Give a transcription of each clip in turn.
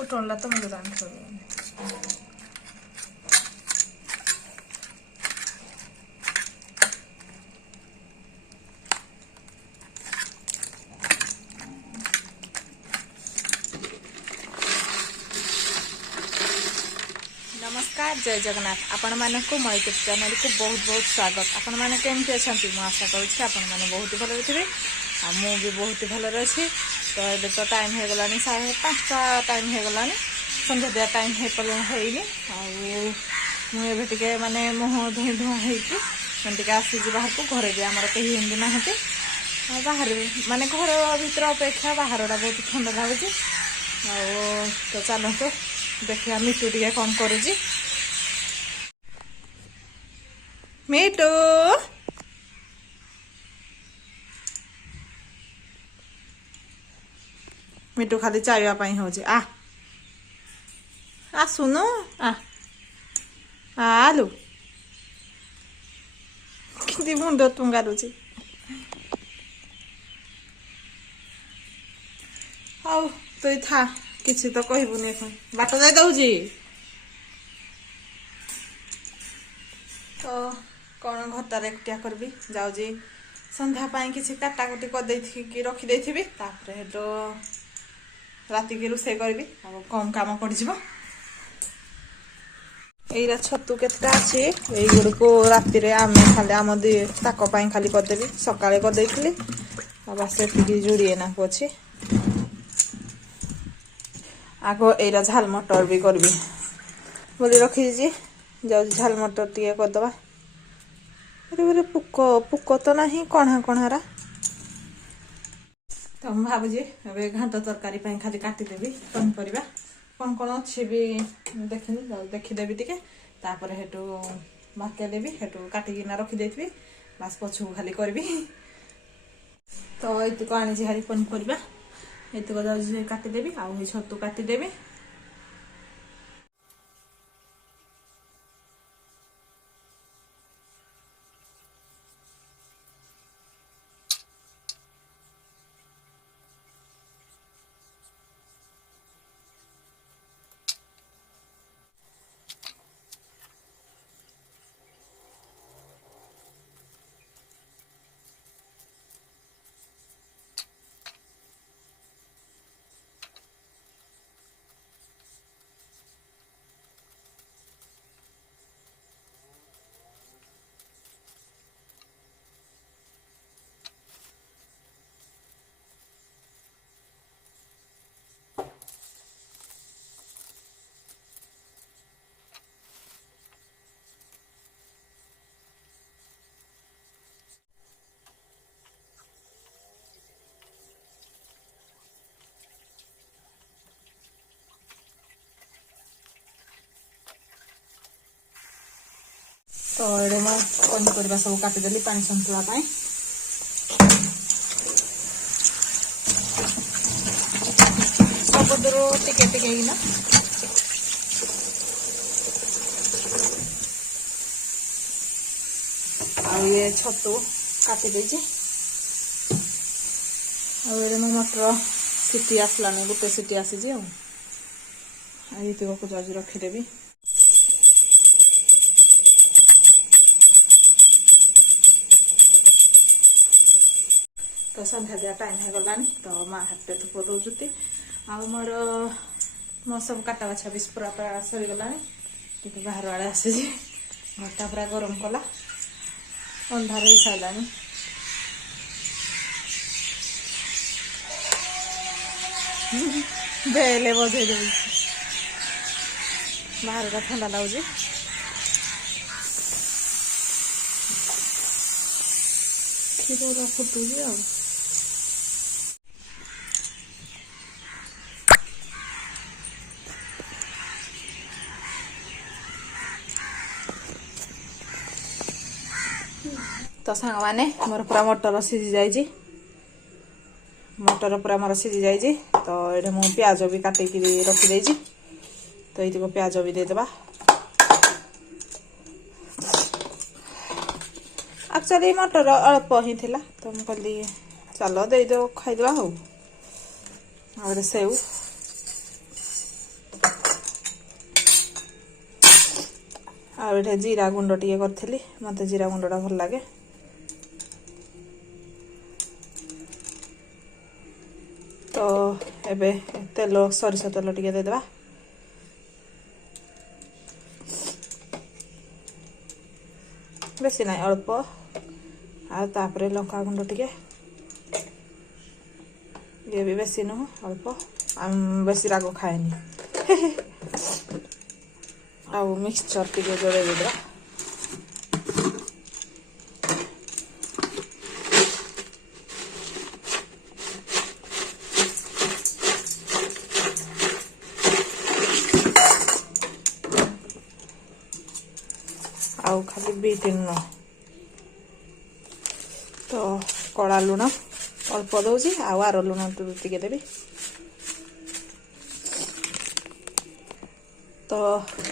फुटणला तो मुझे दान छोड़ नमस्कार जय जगन्नाथ आपण माने को मो यूट्यूब चैनल को बहुत बहुत स्वागत। आपण माने केमती अछंती मु आशा करूछि आपण माने बहुत भल रहिबे आ मु भी बहुत भल रही। तो ये तो टाइम हो गलानी 5:30 टाइम हो गलानी संध्या दिया टाइम हे पर हेइनी आ मु टे माने मुह धुई धुआ होइकी टे आसी बाहर को घरे भी आमर कहीं हिंदी नहांती बाहर माने घर भीतर अपेक्षा बाहर बहुत ठंडा लगुच। तो चलते देखिए मिटू टे कौन करुची। मिटू मिटू खाली चाहवाई हूँ आ सुनो आलू कि मुंड टुंगारुची हौ तु था किसी तो कहबुनि बाट जाई दौजी। तो कौन घरटार एकटिया करबी जाऊजी संध्या पाई किसी काटाकुटी कर रखी देथिबी तापरे तो राति की रोषे करबी कम काम पड़जिबो। एइरा छतु केतटा अछि एइ गुड़ को राति रे आमे खाली आम दी ताको पाई खाली कर देबी सकाळे कर देइथिली आ बस एतिकी जुड़िए ना अछि। आगो एइरा झाल मटर भी करबी बोली रखी जी जाऊ झाल मटर टिके कर दबा। अरे पुक पुक तो नहीं कणा कणारा तो हम भाबुजी ए घांट तरकारी पाई खाली काटी देबी पनीपरिया कौन कौन अच्छी भी देखनी देखीदेवी टिके तापर हेटू माके देवी हेटू काटिकिना रखी देथिबी बास पछू खाली करबी। तो एतुक आनी हारी पनीपरिया एतुक जाऊ काटी देबी आ छतु काटी देबी। तो ये पनीपरिया सब काटिदेली पानी संतुला सबुदर टिके टिके ये छतु काटी देजी मटर सीटी आसलानी गोटे सीटी आसी को जाऊँ रखीदेवी। तो संध्या दिया टाइम हो गलानी तो माँ हाथ धूप दौती मोर मो सब काटा बछा भी पूरा पूरा सरीगलानी टे बाहर आड़े आसी घरटा पूरा गरम कला अंधार हो सारानी। बेले बजे दे बाहर का ठंडा लगुच क्षीर फुटुची आ तो सांग माने मोर पूरा मटर सीझी जाइए मटर पूरा मोर सीझी जाइए। तो ये मुझे प्याज भी काटिक रखी तो ये प्याज भी देदेबा। एक्चुअली मटर अल्प ही थिला तो मुझे कहली चलो देदेव खाईदे हो सेव आउ जीरा गुंड टे करी मत जीरा गुंडा भल लगे तो एबे तेल सरिष तेल टे देदेबा बेसी ना अल्प आपर लंका गुंड टे ये भी बेसी नुह अल्प बेसी राग खाएनी आउ मिक्सचर टे जोड़े देदेबा आउ खाली बीट लुण तो कड़ा लुण अल्प दौची आर लुण टे देवी तो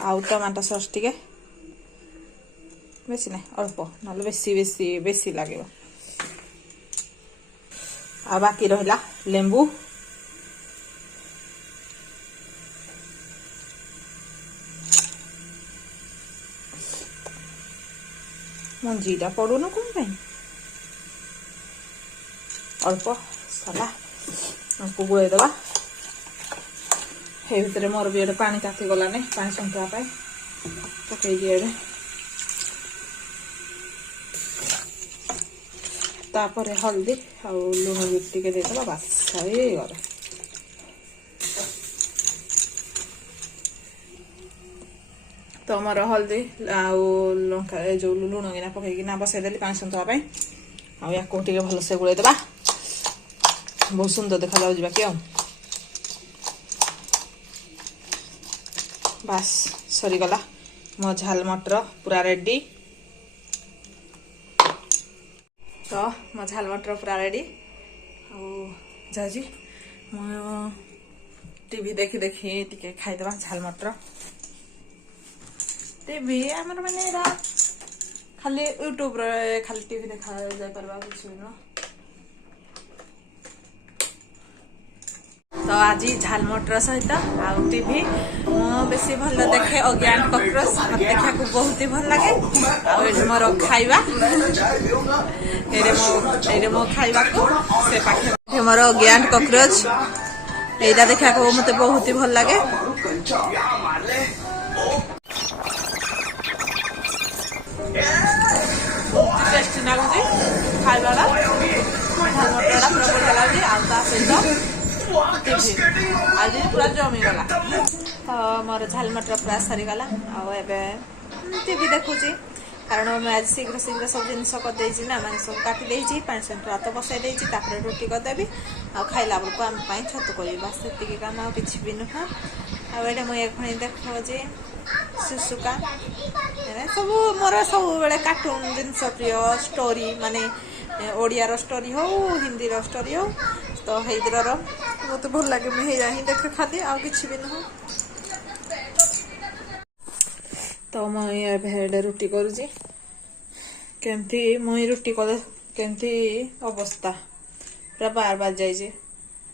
आउ टमाटो सॉस टे बेसी ना अल्प ना बेसी बेसी बेसी लगे आ बाकी रहा लेंबू मंजीटा पड़ून कौन अल्प सला गुड़ेदेवा हे भितर मोर भी पानी ताती गलानी पानी संतुआ पकईदे तापर हल्दी आ लुण भी टे देदेवा बास गला तो मोर हल्दी आउ लंका जो लुण गिना पकईकिना बसईदेली पानी संतुआ या भलसे गुड़ेदेवा बहुत सुंदर देखा जाऊँ बाकी बास सरीगला मो झाल मटर पूरा रेडी तो मो झाल मटर पूरा रेडी आजी मो टीवी देखी देखी टिके खाईदेवा झाल मटर टीवी आमर माने खाली यूट्यूब रे खाली टीवी देखा जाय परबा कुछ न तो आज झाल मटर सहित आउ टीवी मो बेसी भल देखे अज्ञान कॉकरोच मत देखा को बहुत ही भल लगे आउ एठी मोर खाइबा एरे मो खाइबा को से पाखे मोर अज्ञान कॉकरोच एटा देखा को मते बहुत ही भल लगे टेस्टी लाଗୁଛି ଖାଇବାଟା झाल मटरଟା ପୁରା ବଢିଆ ଲାଗୁଛି ଆଉ ତା ସହିତ आज पूरा जमी गला तो मोर झाल मटर पूरा सरीगला टीवी देखुची कारण मैं आज शीघ्र शीघ्र सब जिन करदे ना मैंने सब काटी पानी सेंटर तो बसई रुटी करदेवी आ खाइला बेलू आम छतु कर बस से कम आ कि भी नुह आए मुझे देखो जे सुसुका सब मोर सब बेले कार्टून जिनस प्रिय स्टोरी माने ओडियार स्टोरी हो हिंदी स्टोरी हो तो हेदर मत भल लगे मुझे ही देखे खाली आ कि भी नुह तो मुझे रुटी करुची केमती मुई रुटी कले केमती अवस्था पूरा बार बार जाइए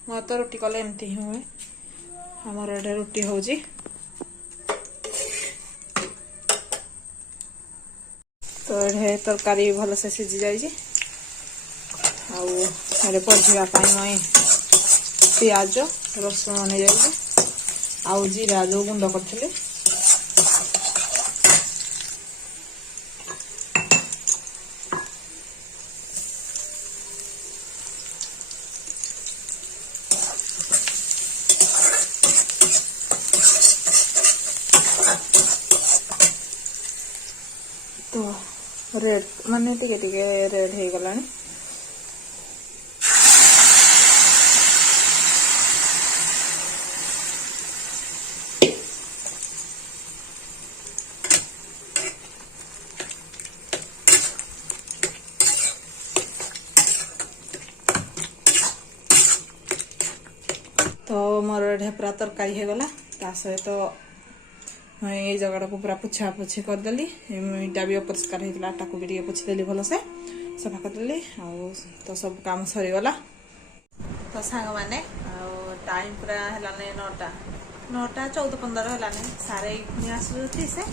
मो तो रुटी कले एमती ही हुए आमर एडे रुटी होजी तो ये तरकारी भल से सिझी जाइए आउ पढ़ाई मुई पियाज रसुण नहीं जाइए आउ जीरा जो गुंड करी तो रेड माने टिके टिके रेड हो गलानी तो मोर ढेपरा तरकारी हो गला ता सहित मैं ये जगह को पूरा पुछा पुछी करदेली ईटा भी अपरिष्कार होता आटा को भी पुछीदेली भलसे सफा करदेली तो सब काम सरीगला तो सांग मैंने टाइम पूरा है 9टा 9टा 14-15 है सारे आसूँ से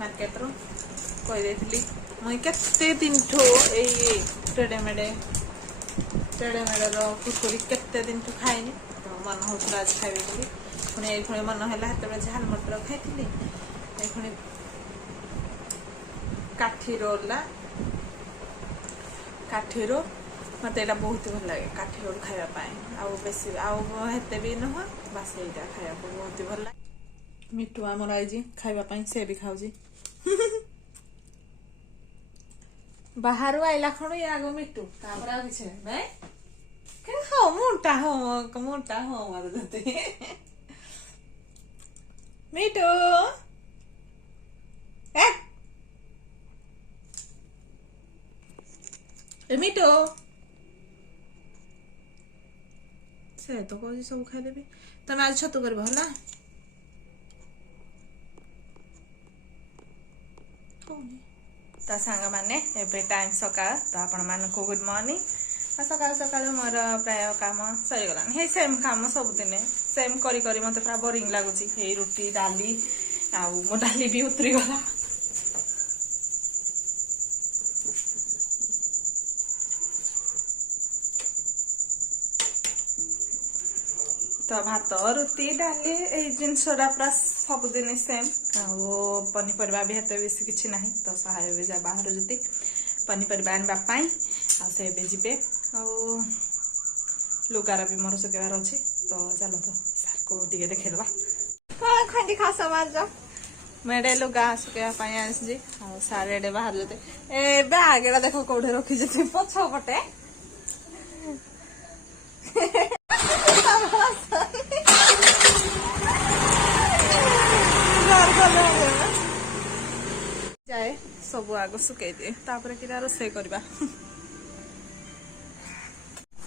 मार्केट रू कही मुई केते दिन ठू यही टेढ़े मेढ़र कुरकुरी केते दिन ठू खाइनी तो मन होता आज खाइबे बोली पुणी ये पुणी मन है झाल मटर खाई पुणी काठी रोल काठी रोल मत यहाँ बहुत भल लगे काठी रोल खाया बेसी आते भी नुह बास यहाँ खाया बहुत भल लगे मिठू आमर आई खावाई से भी खाऊँ बाहर आइला खण ये आगो मिठू तापर आ किछ भाई के खाओ मोटा हो मार देते मिठू ए मिठू से तो कौन सब खाईदेवी तुम आज छतु कर तो सांग मैंने एबे टाइम सकाळ तो आपण मानक गुड मॉर्निंग सकाळ सकाळ मोर प्राय काम सरीगलान हे सेम काम सबुदिन सेम करी करी मत पूरा बोरिंग लगुच रुटी डाली आउ मो डाली भी उतरी गला तो भात रुटी डाली ये जिनसटा पूरा सबुदिन सेम पनीपरिया भी हेते बेसी किछि नाही तो सहाय जा बाहर जति पनीपरिया आनवाई से जी लुगार भी मोर सुखेबार अच्छे तो चलो तो सार को टे देखेदवा खंडी खास मार मेडे लुगा सुखेवाई आसी सार एडे बाहर जते ए बैग एडा देख कौटे रखी पछपटे जाए सब आग सुखई दिए तापर कि रोसे करवा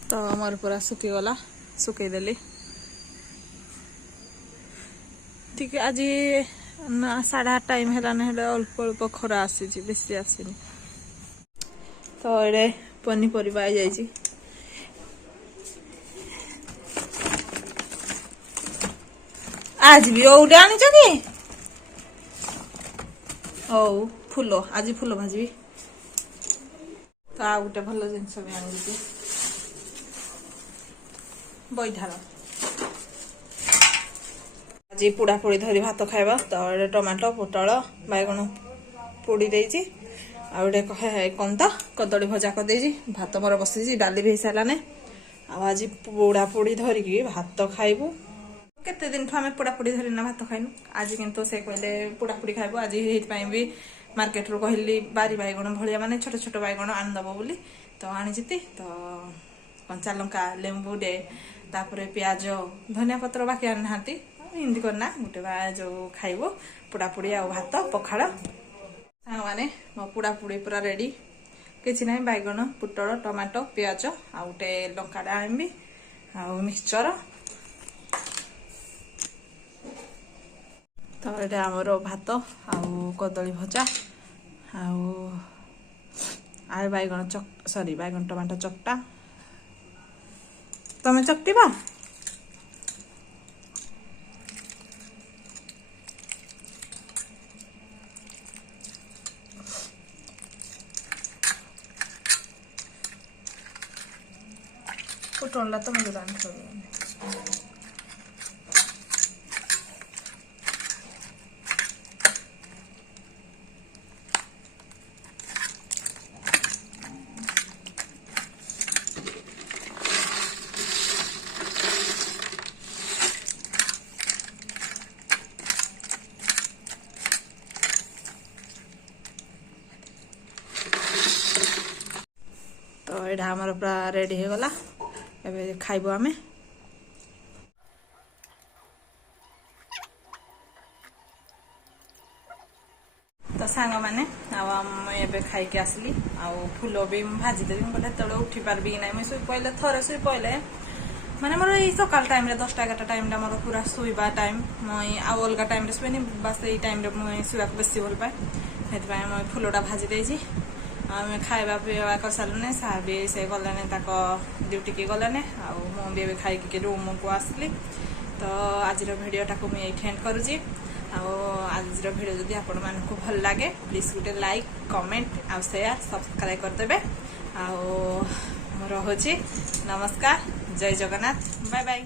तो मोर पूरा सुखी गला सुखई देली ठीक आज 8:30 टाइम है अल्प अल्प खरा आसी बेसी आसनी तो ये पनीपरिया आई जाइए आज भी ओडे आनी कि ओ फूल आज फूल भाजी तो आ गोटे भल जिनस भी आनी बैठार आज पोड़ा पोड़ी धरी भात खाइबा तो टमाटो पोटल बैगण पोड़ी देजी आउटे कौन तो कदली भजा कर भात मोर बसी डाली भी साराने आज पोड़ा पोड़ी धरिकी भात खाइबू केते दिन आम पोड़ापोड़ी धरना भात खाइनु आज किंतु से कहले पोड़ापोड़ी खाइबू आज भी मार्केट रू कहली बारी बैगण भलिया माने छोट छोट बैगण आनदब बोली तो आनीजी तो कंचा लंका लेंबू डे तापर प्याज धनिया पत्र बाकी आना हिंदी करना गोटे जो खाइबो पोड़ापोड़ी आ भात पखाड़ सांग मैंने मो पोड़ापोड़ी पूरा रेडी किसी ना बैगण पुटल टमाटो प्याज आ गोटे लंका आनबी आ मिक्सचर तो ये आमर भात आउ कदली भजा आउ बैगण सॉरी बैगण टमाटो चकटा तमें चकटिबा पुटला तो मुझे दान कर तो यहाँ आमर पूरा रेडी हो गला एबे खाइबो आमे तो सांग माने एबे खाई के आसली आ फूल भी भाजी देवी बोले तले उठी पारबी कि ना मुझे शुई पड़े थरे शुई पड़े माने मोर ये सकाल टाइम 10-11 टाइम मोर पूरा शुवा टाइम मुई आउ अलग टाइम शुएनि बास ये टाइम मुई शुवा बेसी भल पाए से मुई फूलटा भाजी देजी आम खाଇବା ପିଇବା କରିସାରିଲୁନି ସାର୍ ବି ସେ ଗଲେନି ତାଙ୍କ ଡ୍ୟୁଟିକି ଗଲେନି ଆଉ ମୁଁ ବି ଏବେ ଖାଇକି ରୁମ୍କୁ ଆସିଲି ତ ଆଜିର ଭିଡ଼ିଓଟାକୁ ମୁଁ ଏଇଠି ଏଣ୍ଡ କରୁଛି आज वीडियो जदि आपण मानक भल लगे प्लीज गोटे लाइक कमेंट आ शेयर सब्सक्राइब करदेवे। आ रोचे नमस्कार, जय जगन्नाथ, बाय बाय।